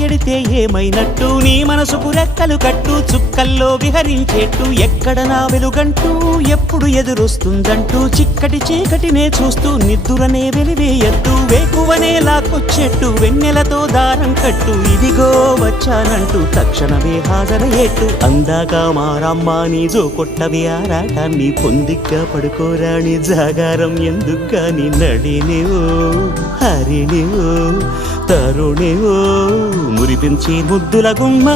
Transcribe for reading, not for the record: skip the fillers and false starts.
ఎక్కెడితే ఏమైనట్టు నీ మనసుకు రెక్కలు కట్టు చుక్కల్లో విహరించేట్టు ఎక్కడ నా వెలుగంటూ ఎప్పుడు ఎదురొస్తుందంటూ చిక్కటి చీకటినే చూస్తూ నిద్దురనే వెలివేయద్దు వేకువనే లాక్కొచ్చేట్టు వెన్నెలతో దారం కట్టు ఇదిగో వచ్చానంటూ తక్షణమే హాజరయ్యేట్టు అందాక మారమ్మ నీ జో కొట్టవి ఆరాటాన్ని పొందిగ్గా పడుకోరాని జాగారం ఎందుకని నడినివో హరినివో తరుణివో మురిపించి ముద్దుల గుమ్మ